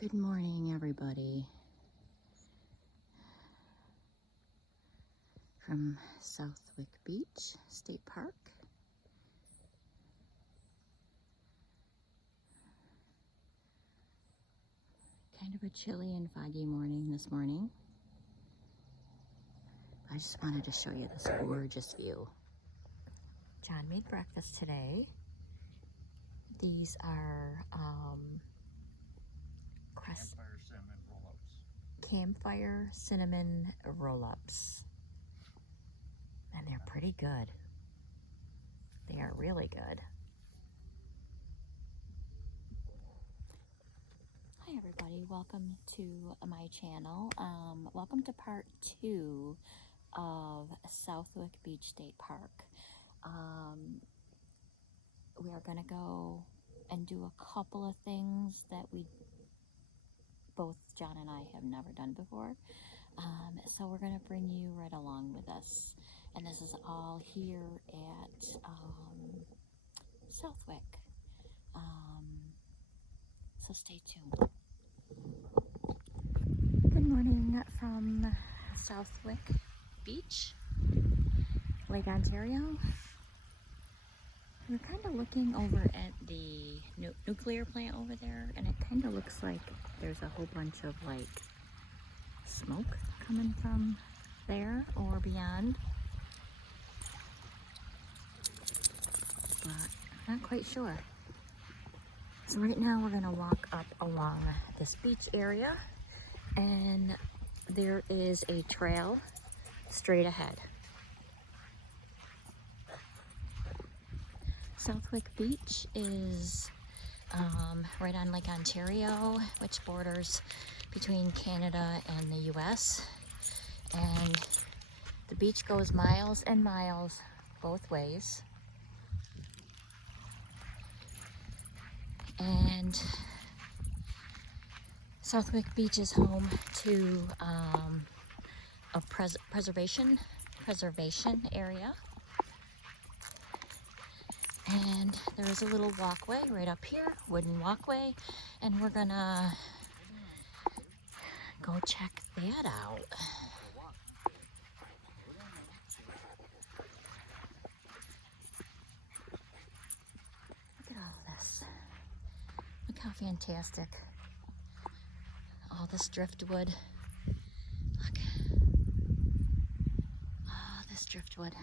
Good morning, everybody, from Southwick Beach State Park. Kind of a chilly and foggy morning this morning. I just wanted to show you this gorgeous view. John made breakfast today. These are Campfire cinnamon roll-ups. Campfire cinnamon roll-ups. And they're pretty good. They are really good. Hi everybody, welcome to my channel. Welcome to part 2 of Southwick Beach State Park. We are going to go and do a couple of things that both John and I have never done before. So we're going to bring you right along with us. And this is all here at Southwick. So stay tuned. Good morning from Southwick Beach, Lake Ontario. We're kind of looking over at the nuclear plant over there, and it kind of looks like there's a whole bunch of like smoke coming from there or beyond, but not quite sure. So right now we're gonna walk up along this beach area, and there is a trail straight ahead. Southwick Beach is right on Lake Ontario, which borders between Canada and the US. And the beach goes miles and miles both ways. And Southwick Beach is home to a preservation area. And there is a little walkway right up here, wooden walkway, and we're gonna go check that out. Look at all this. Look how fantastic. All this driftwood. Look. All this driftwood.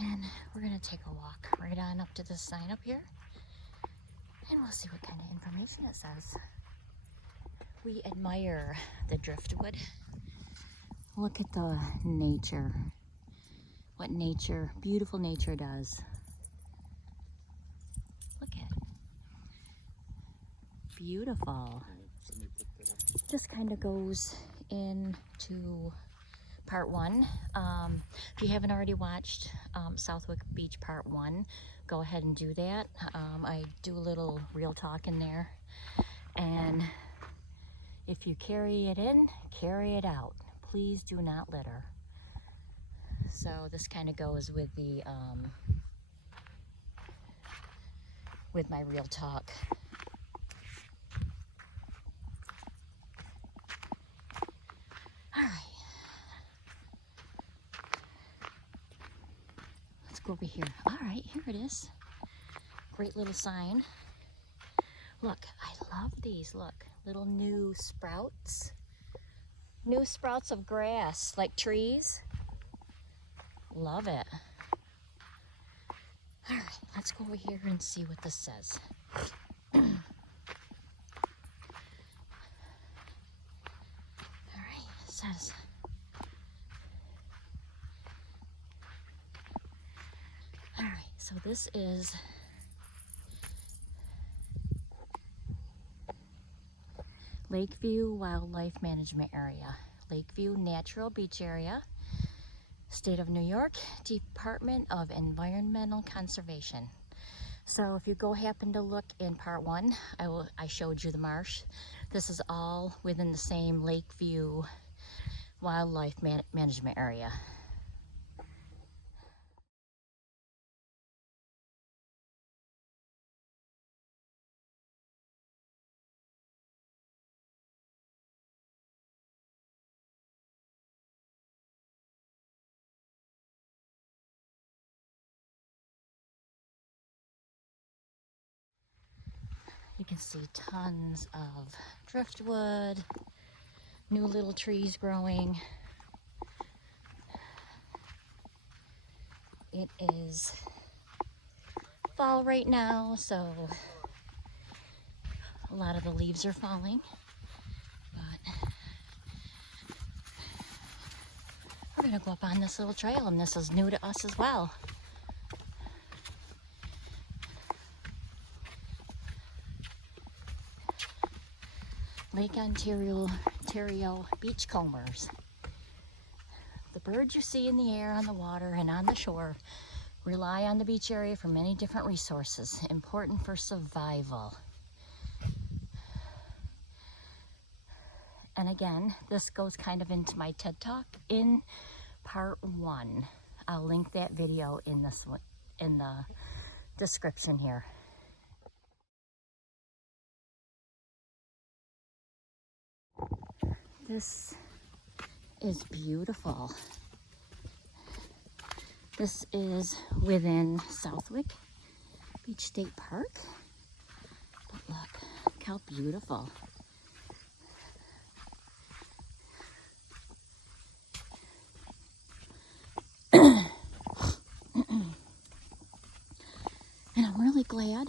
And we're gonna take a walk right on up to this sign up here, and we'll see what kind of information it says. We admire the driftwood. Look at the nature. What nature, beautiful nature does. Look at it. Beautiful. This kind of goes into part 1. If you haven't already watched Southwick Beach part 1, go ahead and do that. I do a little real talk in there, and if you carry it in, carry it out. Please do not litter. So this kind of goes with the with my real talk. All right. Over here. All right, here it is. Great little sign. Look, I love these. Look, little new sprouts. New sprouts of grass, like trees. Love it. All right, let's go over here and see what this says. All right, it says, all right, so this is Lakeview Wildlife Management Area, Lakeview Natural Beach Area, State of New York, Department of Environmental Conservation. So if you happen to look in part 1, I showed you the marsh. This is all within the same Lakeview Wildlife Management Area. You can see tons of driftwood, new little trees growing. It is fall right now, so a lot of the leaves are falling, but we're gonna go up on this little trail, and this is new to us as well. Lake Ontario beachcombers. The birds you see in the air, on the water, and on the shore rely on the beach area for many different resources, important for survival. And again, this goes kind of into my TED Talk in part 1. I'll link that video in this one, in the description here. This is beautiful. This is within Southwick Beach State Park. But look how beautiful. And I'm really glad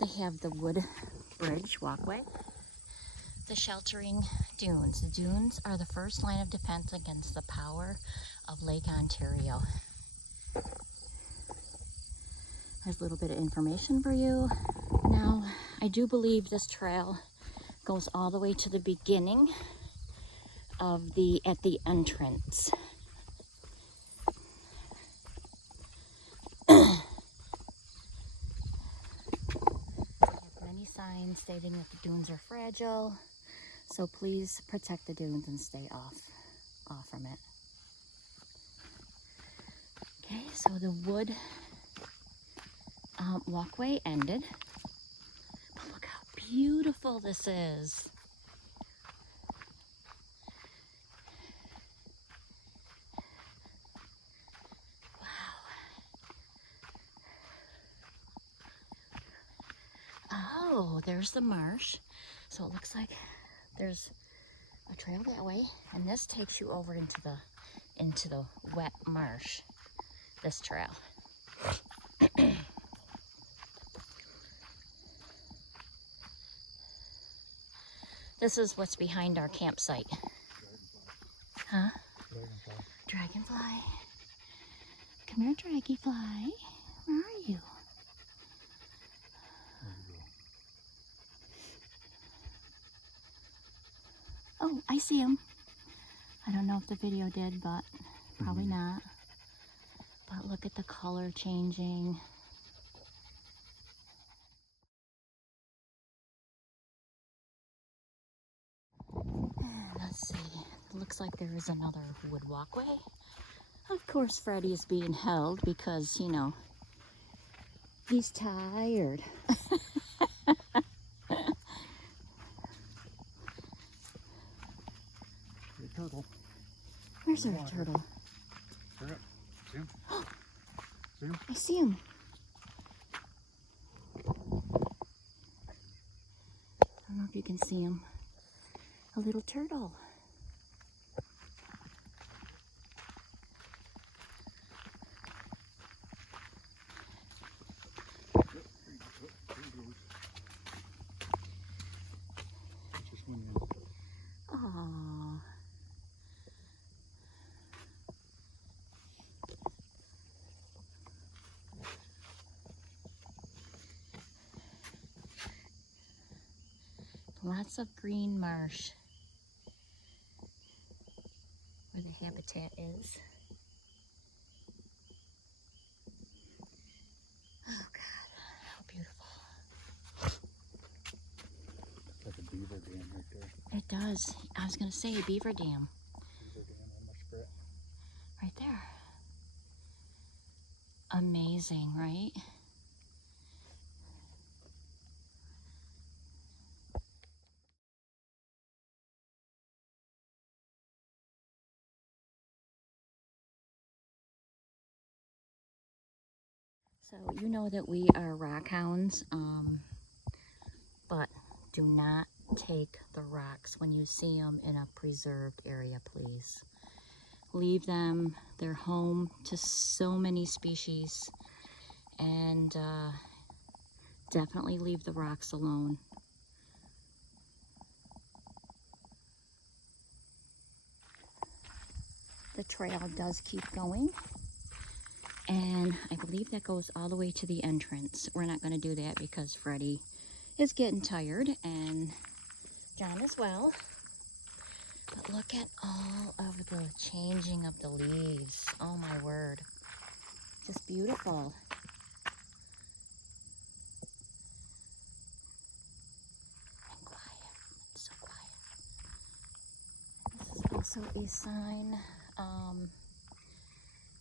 they have the wood bridge walkway. The sheltering dunes. The dunes are the first line of defense against the power of Lake Ontario. There's a little bit of information for you. Now, I do believe this trail goes all the way to the beginning of at the entrance. Many signs stating that the dunes are fragile, so please protect the dunes and stay off from it. Okay, so the wood walkway ended. But look how beautiful this is. Oh, there's the marsh. So it looks like there's a trail that way, and this takes you over into the wet marsh. This trail. This is what's behind our campsite. Huh? Dragonfly. Come here, Dragonfly. Where are you? Oh, I see him. I don't know if the video did, but probably not. But look at the color changing. And let's see. It looks like there is another wood walkway. Of course, Freddie is being held because, you know, he's tired. Turtle. Where's our turtle? There. See him? See him? I see him. I don't know if you can see him. A little turtle. Aww. Lots of green marsh where the habitat is. Oh God, how beautiful. It's like a beaver dam right there. It does. I was going to say beaver dam. Beaver dam on Muskrat. Right there. Amazing, right? So you know that we are rock hounds. Do not take the rocks when you see them in a preserved area, please. Leave them. They're home to so many species, and definitely leave the rocks alone. The trail does keep going, and I believe that goes all the way to the entrance. We're not going to do that because Freddie is getting tired, and John as well. But look at all of the changing of the leaves. Oh my word. Just beautiful. And quiet. It's so quiet. This is also a sign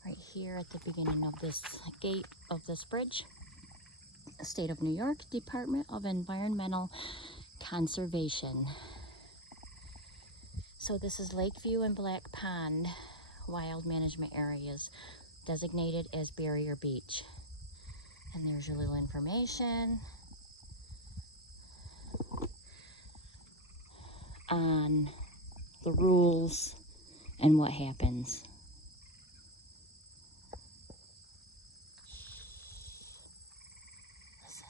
right here at the beginning of this gate of this bridge. State of New York Department of Environmental Conservation. So this is Lakeview and Black Pond Wild Management Areas, designated as Barrier Beach. And there's your little information on the rules and what happens. Listen.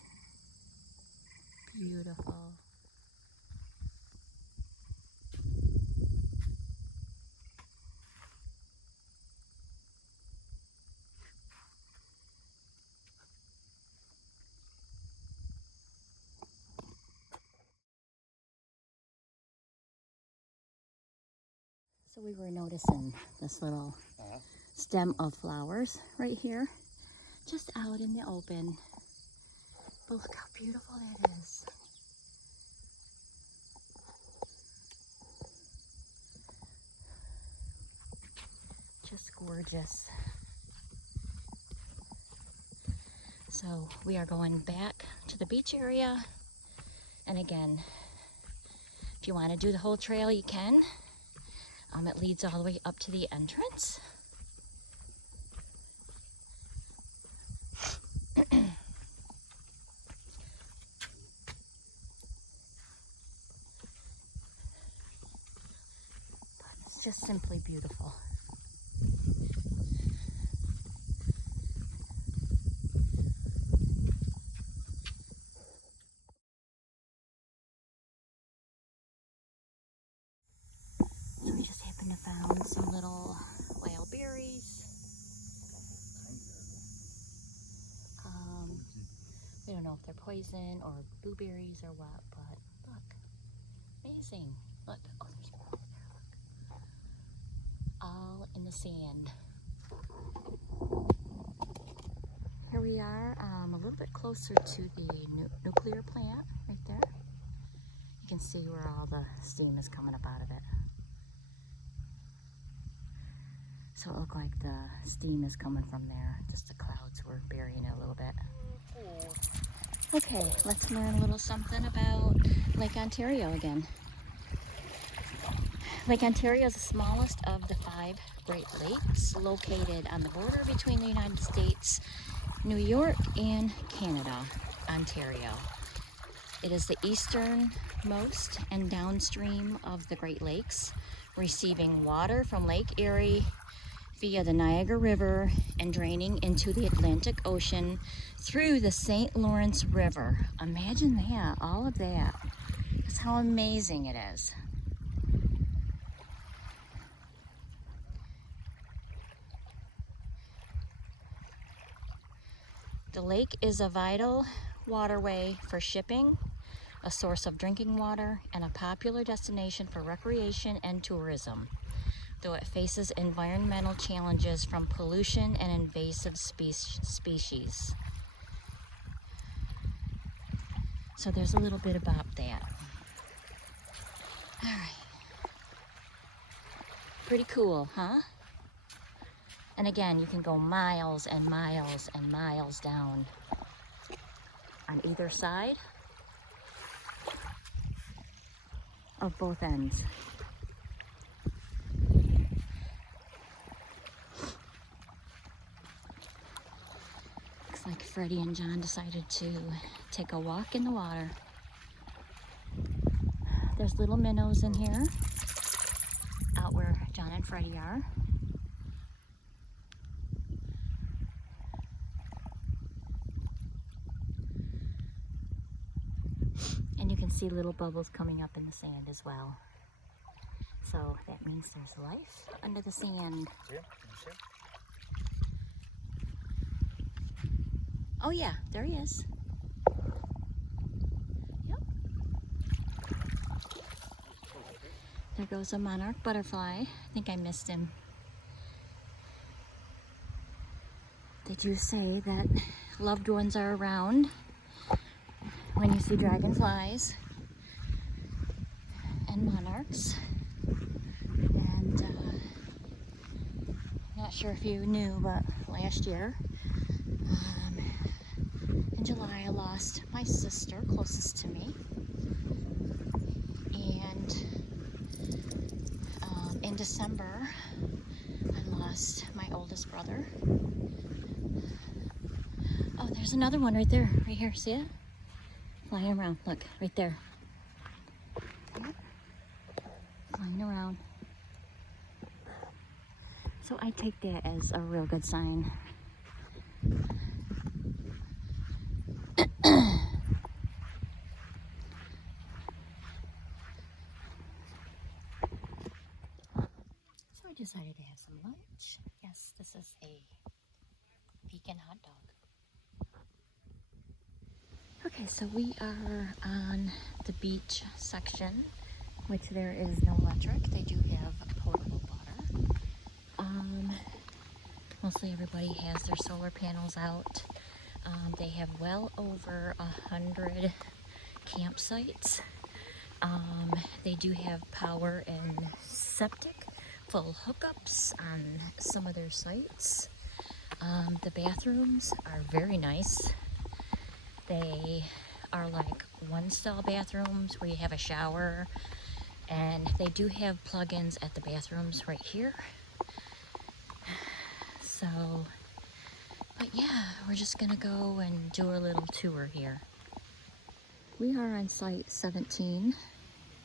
Beautiful. So we were noticing this little stem of flowers right here, just out in the open. But look how beautiful that is. Just gorgeous. So we are going back to the beach area. And again, if you want to do the whole trail, you can. It leads all the way up to the entrance. It's just simply beautiful. So we just happened to found some little wild berries. We don't know if they're poison or blueberries or what, but look, amazing. Look, oh, there's more over there, look. All in the sand. Here we are, a little bit closer to the nuclear plant right there. You can see where all the steam is coming up out of it. So it looked like the steam is coming from there. Just the clouds were burying it a little bit. Okay, let's learn a little something about Lake Ontario again. Lake Ontario is the smallest of the 5 Great Lakes, located on the border between the United States, New York, and Canada, Ontario. It is the easternmost and downstream of the Great Lakes, receiving water from Lake Erie via the Niagara River and draining into the Atlantic Ocean through the St. Lawrence River. Imagine that, all of that. That's how amazing it is. The lake is a vital waterway for shipping, a source of drinking water, and a popular destination for recreation and tourism, though it faces environmental challenges from pollution and invasive species. So there's a little bit about that. All right. Pretty cool, huh? And again, you can go miles and miles and miles down on either side of both ends. Looks like Freddie and John decided to take a walk in the water. There's little minnows in here, out where John and Freddie are. And you can see little bubbles coming up in the sand as well. So that means there's life under the sand. Oh yeah, there he is. Yep. There goes a monarch butterfly. I think I missed him. Did you say that loved ones are around when you see dragonflies and monarchs? And not sure if you knew, but last year in July I lost my sister closest to me, and in December I lost my oldest brother. Oh, there's another one right there, right here, see it? Flying around, look, right there. Yep. Flying around. So I take that as a real good sign. So I decided to have some lunch. Yes, this is a vegan hot dog. Okay, so we are on the beach section, which there is no electric. They do have potable water. Mostly everybody has their solar panels out. They have well over 100 campsites. They do have power and septic, full hookups on some of their sites. The bathrooms are very nice. They are like one-stall bathrooms where you have a shower, and they do have plug-ins at the bathrooms right here. So, but yeah, we're just gonna go and do a little tour here. We are on site 17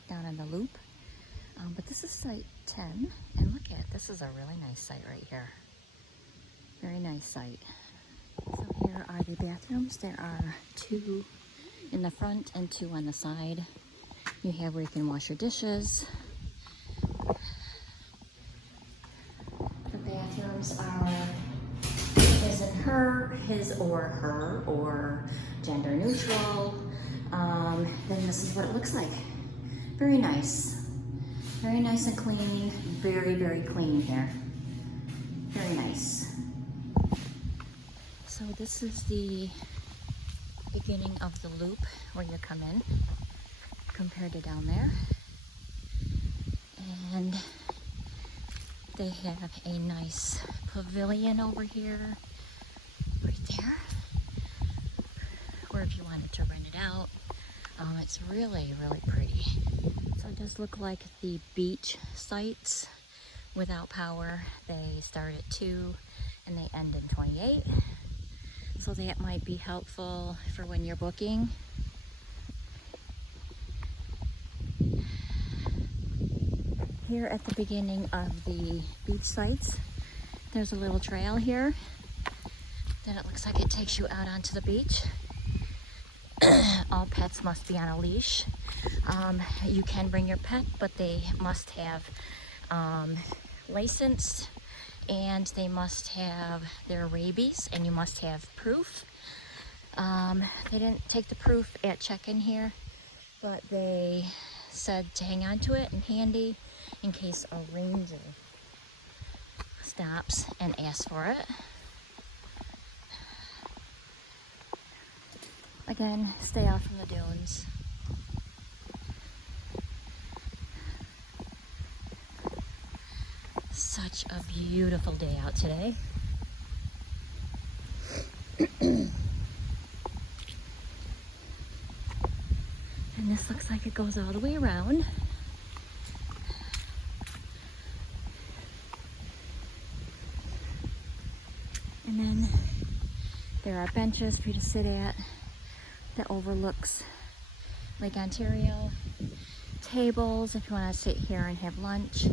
down in the loop, but this is site 10, and look at, this is a really nice site right here. Very nice site. So here are the bathrooms. There are 2 in the front and 2 on the side. You have where you can wash your dishes. The bathrooms are his and her, his or her, or gender neutral. Then this is what it looks like. Very nice. Very nice and clean. Very, very clean here. Very nice. So this is the beginning of the loop where you come in compared to down there. And they have a nice pavilion over here, right there, or if you wanted to rent it out. It's really, really pretty. So it does look like the beach sites without power, they start at 2 and they end in 28. So that might be helpful for when you're booking. Here at the beginning of the beach sites, there's a little trail here that it looks like it takes you out onto the beach. All pets must be on a leash. You can bring your pet, but they must have license, and they must have their rabies, and you must have proof. They didn't take the proof at check-in here, but they said to hang on to it and handy in case a ranger stops and asks for it. Again, stay off from the dunes. Such a beautiful day out today. And this looks like it goes all the way around. And then there are benches for you to sit at that overlooks Lake Ontario. tables if you want to sit here and have lunch.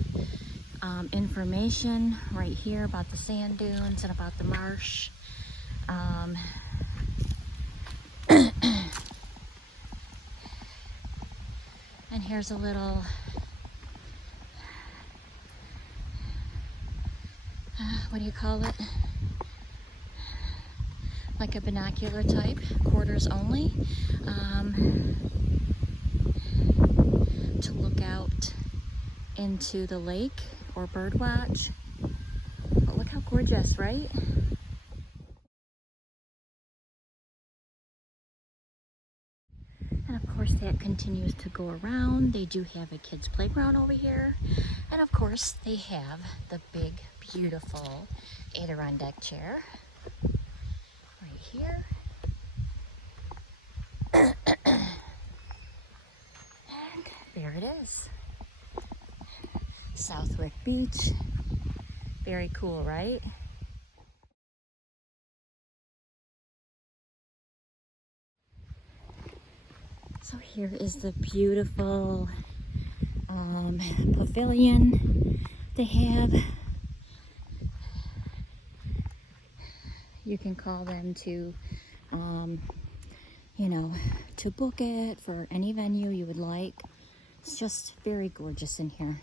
Information right here about the sand dunes and about the marsh. And here's a little what do you call it? Like a binocular type, quarters only, to look out into the lake or bird watch. But look how gorgeous, right? And of course that continues to go around. They do have a kids playground over here. And of course they have the big, beautiful Adirondack chair right here. And there it is. Southwick Beach. Very cool, right? So here is the beautiful pavilion they have. You can call them to, you know, to book it for any venue you would like. It's just very gorgeous in here.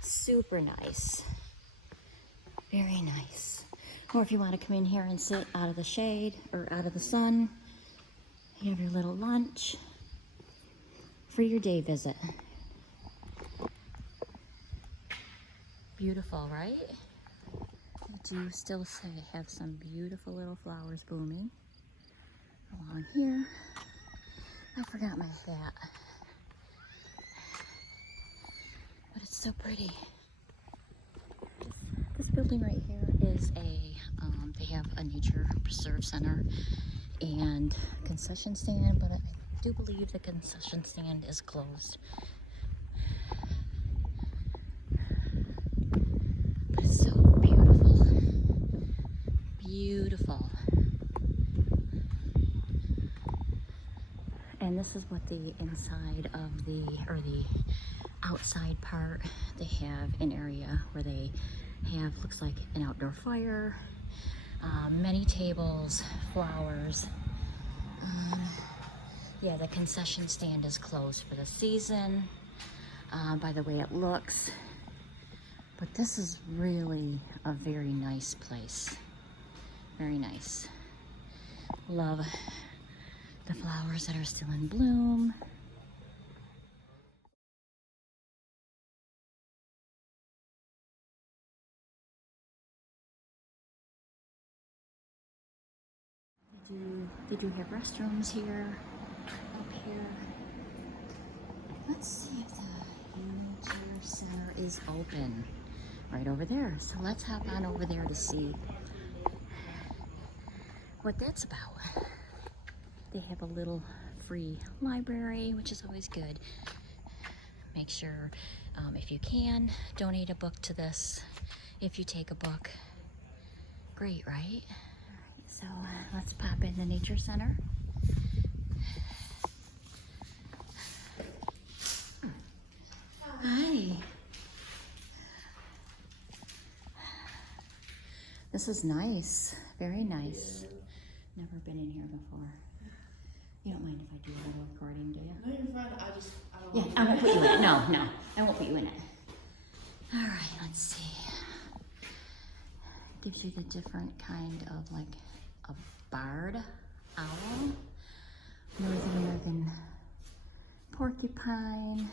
Super nice. Very nice. Or if you want to come in here and sit out of the shade or out of the sun, you have your little lunch for your day visit. Beautiful, right? I do still have some beautiful little flowers blooming along here. I forgot my hat, but it's so pretty. This building right here is they have a nature preserve center and concession stand, but I do believe the concession stand is closed. But it's so beautiful. Beautiful. And this is what the inside of the outside part, they have an area where they have, looks like an outdoor fire, many tables, flowers. Yeah, the concession stand is closed for the season, by the way it looks. But this is really a very nice place. Very nice. Love the flowers that are still in bloom. They do have restrooms here, up here. Let's see if the nature center is open. Right over there. So let's hop on over there to see what that's about. They have a little free library, which is always good. Make sure, if you can, donate a book to this. If you take a book, great, right? So let's pop in the nature center. Hi. This is nice, very nice. Never been in here before. You don't mind if I do a little recording, do you? No, you're fine. I don't Yeah, I won't put you in it. No, I won't put you in it. All right, let's see. Gives you the different kind of like a barred owl, North American porcupine.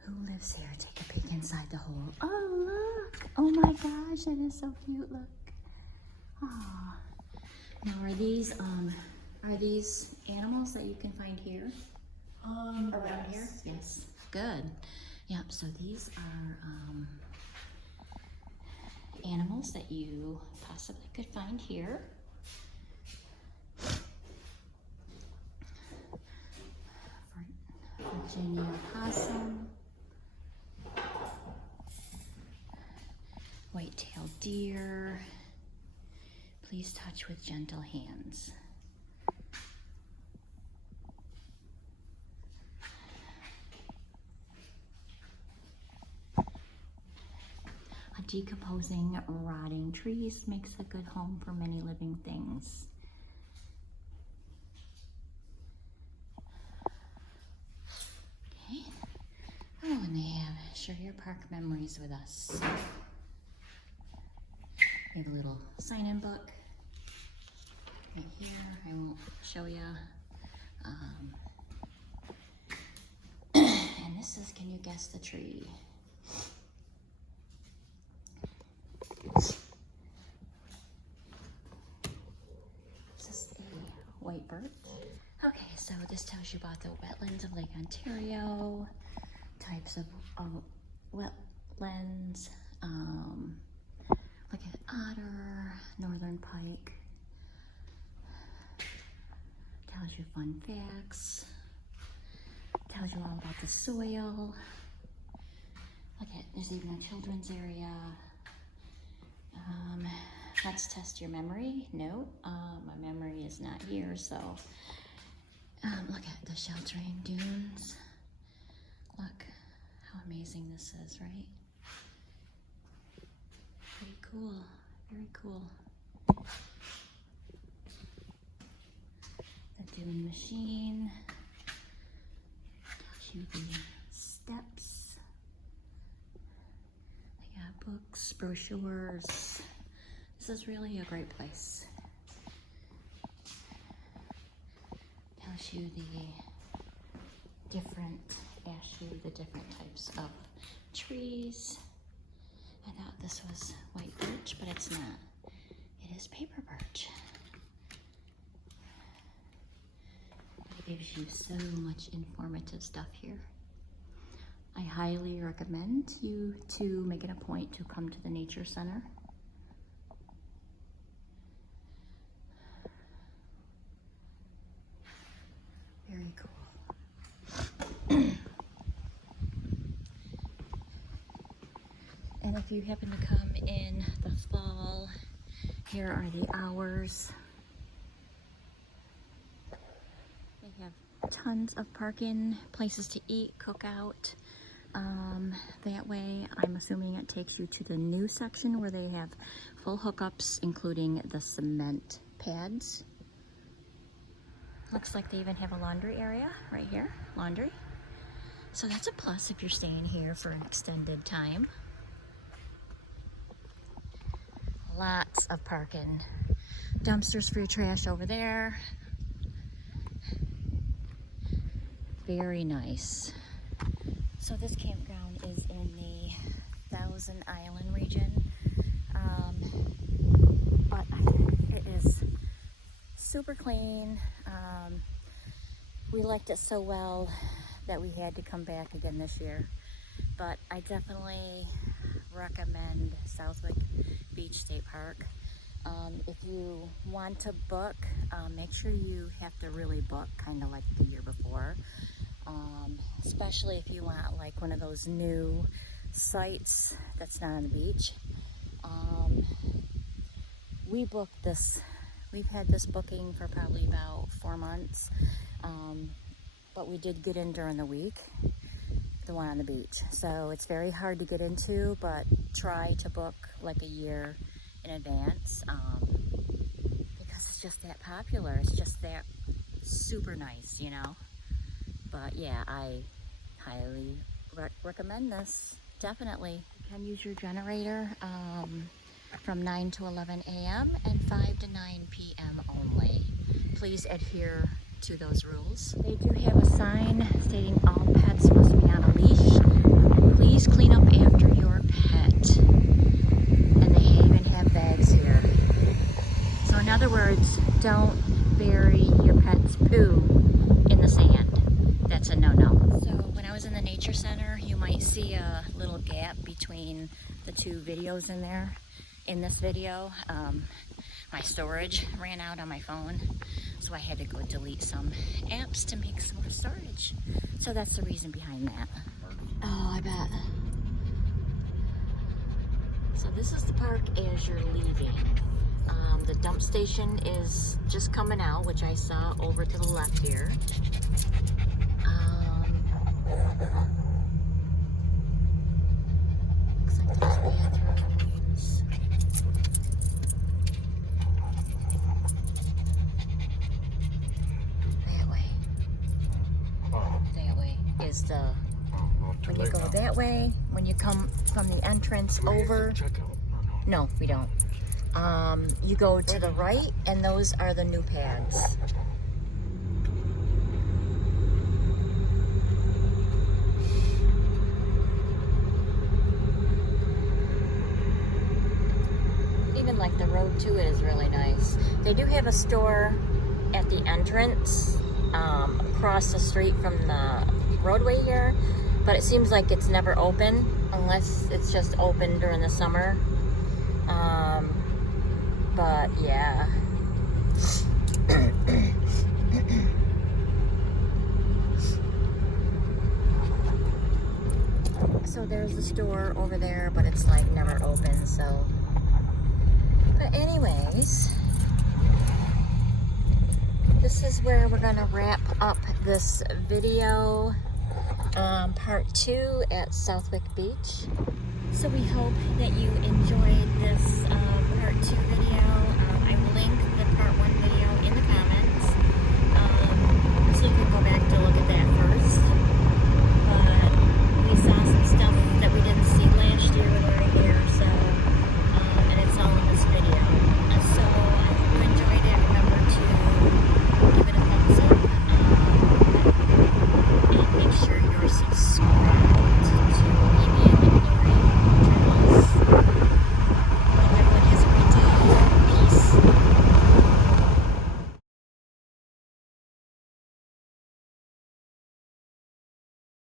Who lives here? Take a peek inside the hole. Oh, look. Oh my gosh, that is so cute. Look. Oh. Now, are these animals that you can find here? Around here? Yes. Good. Yep, so these are animals that you possibly could find here. Virginia opossum, white-tailed deer, Please touch with gentle hands. A decomposing, rotting trees makes a good home for many living things. Okay. Oh, and they have share your park memories with us. We have a little sign-in book right here. I won't show you. And this is, can you guess the tree? This is the white birch. Okay, so this tells you about the wetlands of Lake Ontario, types of wetlands. Look at otter, northern pike. Tells you fun facts. Tells you all about the soil. Look at, there's even a children's area. Let's test your memory. No, my memory is not here, so look at the sheltering dunes. Look how amazing this is, right? Pretty cool, very cool. The dune machine. Tells you the steps. They got books, brochures. This is really a great place. Tells you the different, asks you the different types of trees. I thought this was white birch, but it's not. It is paper birch. It gives you so much informative stuff here. I highly recommend you to make it a point to come to the Nature Center. Very cool. And if you happen to come in the fall, here are the hours. They have tons of parking, places to eat, cook out. That way, I'm assuming it takes you to the new section where they have full hookups, including the cement pads. Looks like they even have a laundry area right here, laundry. So that's a plus if you're staying here for an extended time. Lots of parking. Dumpsters for your trash over there. Very nice. So this campground is in the Thousand Island region. But it is super clean. We liked it so well that we had to come back again this year. But I definitely recommend Southwick Beach State Park. If you want to book, make sure you have to really book kind of like the year before. Especially if you want like one of those new sites that's not on the beach. We booked this, we've had this booking for probably about 4 months, but we did get in during the week, the one on the beach. So it's very hard to get into, but try to book like a year in advance, because it's just that popular. It's just that super nice, you know? But yeah, I highly recommend this, definitely. You can use your generator from 9 to 11 a.m. and 5 to 9 p.m. only. Please adhere to those rules. They do have a sign stating all pets must be on a leash. Please clean up after your pet. And they even have bags here. So in other words, don't bury your pet's poo in the sand. That's a no-no. So when I was in the Nature Center, you might see a little gap between the two videos in there. In this video, my storage ran out on my phone, so I had to go delete some apps to make some more storage. So that's the reason behind that. Oh, I bet. So this is the park as you're leaving. The dump station is just coming out, which I saw over to the left here. Looks like there's bathrooms. That way is the, when you go that way, when you come from the entrance over, no, we don't. You go to the right, and those are the new pads. Even like the road to it is really nice. They do have a store at the entrance, across the street from the roadway here, but it seems like it's never open unless it's just open during the summer. But yeah. So there's the store over there, but it's like never open, so. But anyways, this is where we're gonna wrap up this video, part 2 at Southwick Beach. So we hope that you enjoyed this part 2